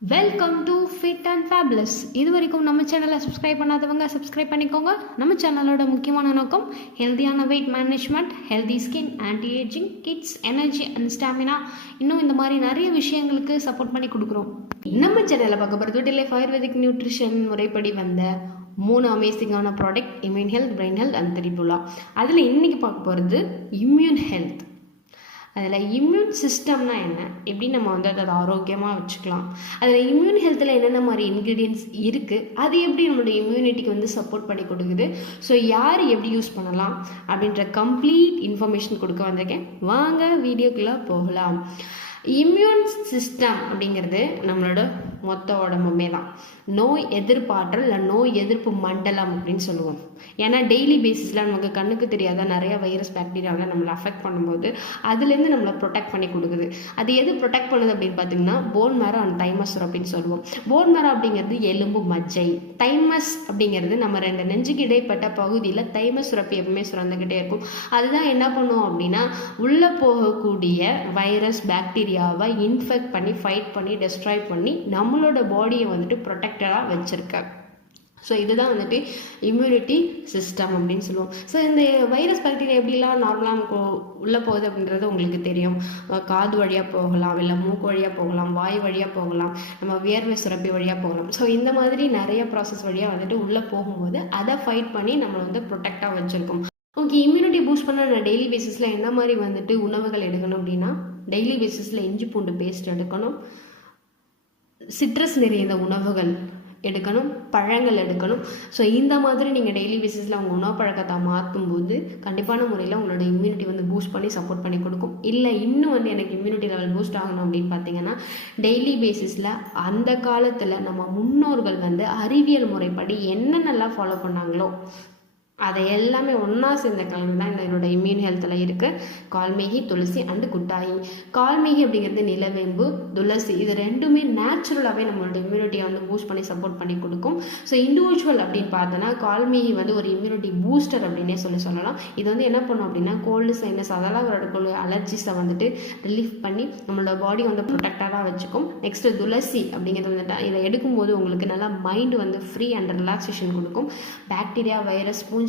Welcome to fit and fabulous. இது வரைக்கும் நம்ம சேனலை சப்ஸ்கிரைப் பண்ணாதவங்க சப்ஸ்கிரைப் பண்ணிக்கோங்க. நம்ம சேனலோட முக்கியமான நோக்கம் ஹெல்த்தியான wait management, healthy skin, anti ageing, kids, energy and stamina, இன்னும் இந்த மாதிரி நிறைய விஷயங்களுக்கு சப்போர்ட் பண்ணி கொடுக்குறோம். நம்ம சேனலில் பார்க்க போகிறது டெல்லிஃப் ஆயுர்வேதிக் நியூட்ரிஷன் முறைப்படி வந்த 3 அமேசிங்கான product: immune health, brain health and Triphala. அதில் இன்றைக்கி பார்க்க போகிறது இம்யூன் ஹெல்த். அதில் இம்யூன் சிஸ்டம்னா என்ன, எப்படி நம்ம அதை ஆரோக்கியமாக வச்சுக்கலாம், அதில் இம்யூன் ஹெல்த்தில் என்னென்ன மாதிரி இன்க்ரீடியன்ட்ஸ் இருக்குது, அது எப்படி நம்மளுடைய இம்யூனிட்டிக்கு சப்போர்ட் பண்ணி கொடுக்குது, ஸோ யார் எப்படி யூஸ் பண்ணலாம் அப்படின்ற கம்ப்ளீட் இன்ஃபர்மேஷன் கொடுக்க வந்திருக்கேன். வாங்க வீடியோக்குள்ளே போகலாம். இம்யூன் சிஸ்டம் அப்படிங்கிறது நம்மளோட மொத்த உடம்புமே தான். நோய் எதிர்ப்பாற்றல் இல்லை நோய் எதிர்ப்பு மண்டலம் அப்படின்னு சொல்லுவோம். ஏன்னா டெய்லி பேசிஸில் நமக்கு கண்ணுக்கு தெரியாத நிறைய வைரஸ் பாக்டீரியாவில் நம்மளை அஃபெக்ட் பண்ணும்போது அதுலேருந்து நம்மளை ப்ரொடெக்ட் பண்ணி கொடுக்குது. அது எது ப்ரொடெக்ட் பண்ணுது அப்படின்னு பார்த்தீங்கன்னா போன் மேரோ அண்ட் தைமஸ் அப்படின்னு சொல்லுவோம். போன் மேரோ அப்படிங்கிறது எலும்பு மஜ்ஜை, தைமஸ் அப்படிங்கிறது நம்ம 2 நெஞ்சுக்கு இடைப்பட்ட பகுதியில் தைமஸ் சுரப்பி எப்பவுமே சுரந்துக்கிட்டே இருக்கும். அதுதான் என்ன பண்ணுவோம் அப்படின்னா உள்ளே போகக்கூடிய வைரஸ் பாக்டீரியாவை இன்ஃபெக்ட் பண்ணி ஃபைட் பண்ணி டெஸ்ட்ராய் பண்ணி நம்மளோட பாடியை ப்ரொடெக்டடாக வச்சுருக்க. ஸோ இதுதான் இம்யூனிட்டி சிஸ்டம் அப்படின்னு சொல்லுவோம். ஸோ இந்த வைரஸ் பாக்டீரியா எப்படிலாம் நார்மலாக நமக்கு உள்ளே போகுது அப்படின்றது உங்களுக்கு தெரியும். காது வழியாக போகலாம், இல்லை மூக்கு வழியாக போகலாம், வாய் வழியாக போகலாம், நம்ம வியர்வை சுரப்பி வழியாக போகலாம். ஸோ இந்த மாதிரி நிறைய ப்ராசஸ் வழியாக உள்ளே போகும்போது அதை ஃபைட் பண்ணி நம்மளை ப்ரொடெக்டாக வச்சுருக்கோம். ஓகே, இம்யூனிட்டி பூஸ்ட் பண்ண நான் டெய்லி பேசிஸில் என்ன மாதிரி உணவுகள் எடுக்கணும் அப்படின்னா, டெய்லி பேசிஸில் இஞ்சி பூண்டு பேஸ்ட் எடுக்கணும், சிட்ரஸ் நிறைந்த உணவுகள் எடுக்கணும், பழங்கள் எடுக்கணும். ஸோ இந்த மாதிரி நீங்கள் டெய்லி பேசிஸில் உங்கள் உணவு பழக்கத்தை மாற்றும்போது கண்டிப்பான முறையில் உங்களோட இம்யூனிட்டி பூஸ்ட் பண்ணி சப்போர்ட் பண்ணி கொடுக்கும். இல்லை இன்னும் எனக்கு இம்யூனிட்டி லெவல் பூஸ்ட் ஆகணும் அப்படின்னு பார்த்தீங்கன்னா, டெய்லி பேசிஸில் அந்த காலத்தில் நம்ம முன்னோர்கள் அறிவியல் முறைப்படி என்னென்னலாம் ஃபாலோ பண்ணாங்களோ அதை எல்லாமே ஒன்றா சேர்ந்த கலந்து தான் என்னோட இம்யூன் ஹெல்த்தில் இருக்குது. கால்மேகி, துளசி அண்டு குட்டாயி. கால்மேகி அப்படிங்கிறது நிலவேம்பு, துளசி, இது ரெண்டுமே நேச்சுரலாகவே நம்மளோட இம்யூனிட்டியை பூஸ்ட் பண்ணி சப்போர்ட் பண்ணி கொடுக்கும். ஸோ இண்டிவிஜுவல் அப்படின்னு பார்த்தோன்னா கால்மேகி ஒரு இம்யூனிட்டி பூஸ்டர் அப்படின்னே சொல்லலாம். இது என்ன பண்ணும் அப்படின்னா கோல்டு சைனஸ் அதெல்லாம் வரக்கூடிய அலர்ஜிஸை ரிலீஃப் பண்ணி நம்மளோட பாடி ப்ரொடெக்டாக வச்சுக்கும். நெக்ஸ்ட்டு துளசி அப்படிங்கிறது இதை எடுக்கும்போது உங்களுக்கு நல்லா மைண்டு ஃப்ரீ அண்ட் ரிலாக்ஸேஷன் கொடுக்கும். பாக்டீரியா, வைரஸ், பூஞ்சியை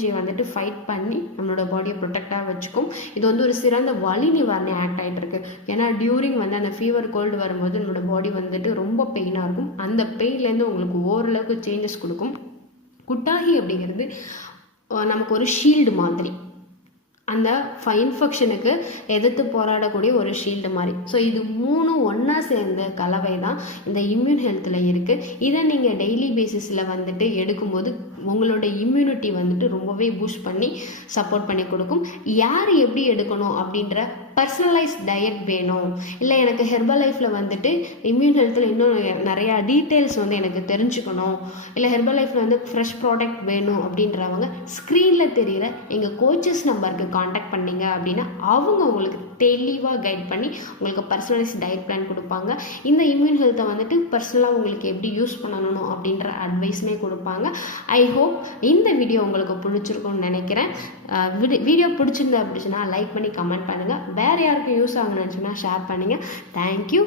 ஃபைட் பண்ணி நம்மளோட பாடியை ப்ரொடெக்டாக வச்சுக்கும். இது ஒரு சிறந்த வலி நிவாரணி ஆக்ட் ஆகிட்டு இருக்கு. ஏன்னா டியூரிங் அந்த ஃபீவர் கோல்டு வரும்போது நம்மளோட பாடி ரொம்ப பெயினாக இருக்கும். அந்த பெயின்லேருந்து உங்களுக்கு ஓரளவுக்கு சேஞ்சஸ் கொடுக்கும். குட்டாகி அப்படிங்கிறது நமக்கு ஒரு ஷீல்டு மாதிரி, அந்த இன்ஃபெக்ஷனுக்கு எதிர்த்து போராடக்கூடிய ஒரு ஷீல்டு மாதிரி. ஸோ இது 3 ஒன்றா சேர்ந்த கலவை தான் இந்த இம்யூன் ஹெல்த்தில் இருக்குது. இதை நீங்கள் டெய்லி பேசிஸில் எடுக்கும்போது உங்களோட இம்யூனிட்டி ரொம்பவே பூஸ்ட் பண்ணி சப்போர்ட் பண்ணி கொடுக்கும். யார் எப்படி எடுக்கணும் அப்படின்ற பர்சனலைஸ் டயட் வேணும், இல்லை எனக்கு ஹெர்பல் லைஃப்பில் இம்யூன் ஹெல்த்தில் இன்னும் நிறையா டீட்டெயில்ஸ் எனக்கு தெரிஞ்சுக்கணும், இல்லை ஹெர்பல் லைஃப்பில் ஃப்ரெஷ் ப்ராடக்ட் வேணும் அப்படின்றவங்க ஸ்க்ரீனில் தெரிகிற எங்கள் கோச்சஸ் நம்பருக்கு காண்டாக்ட் பண்ணிங்க அப்படின்னா அவங்க உங்களுக்கு தெளிவாக கைட் பண்ணி உங்களுக்கு பர்சனலைஸ் டயட் பிளான் கொடுப்பாங்க. இந்த இம்யூன் ஹெல்த்தை பர்சனலாக உங்களுக்கு எப்படி யூஸ் பண்ணணும் அப்படின்ற அட்வைஸுமே கொடுப்பாங்க. ஐ ஹோப் இந்த வீடியோ உங்களுக்கு பிடிச்சிருக்கும்னு நினைக்கிறேன். வீடியோ பிடிச்சிருந்தா அப்படின்னா லைக் பண்ணி கமெண்ட் பண்ணுங்கள். வேறு யாருக்கும் யூஸ் ஆகணும்னு நினச்சிங்கன்னா ஷேர் பண்ணுங்கள். தேங்க்யூ.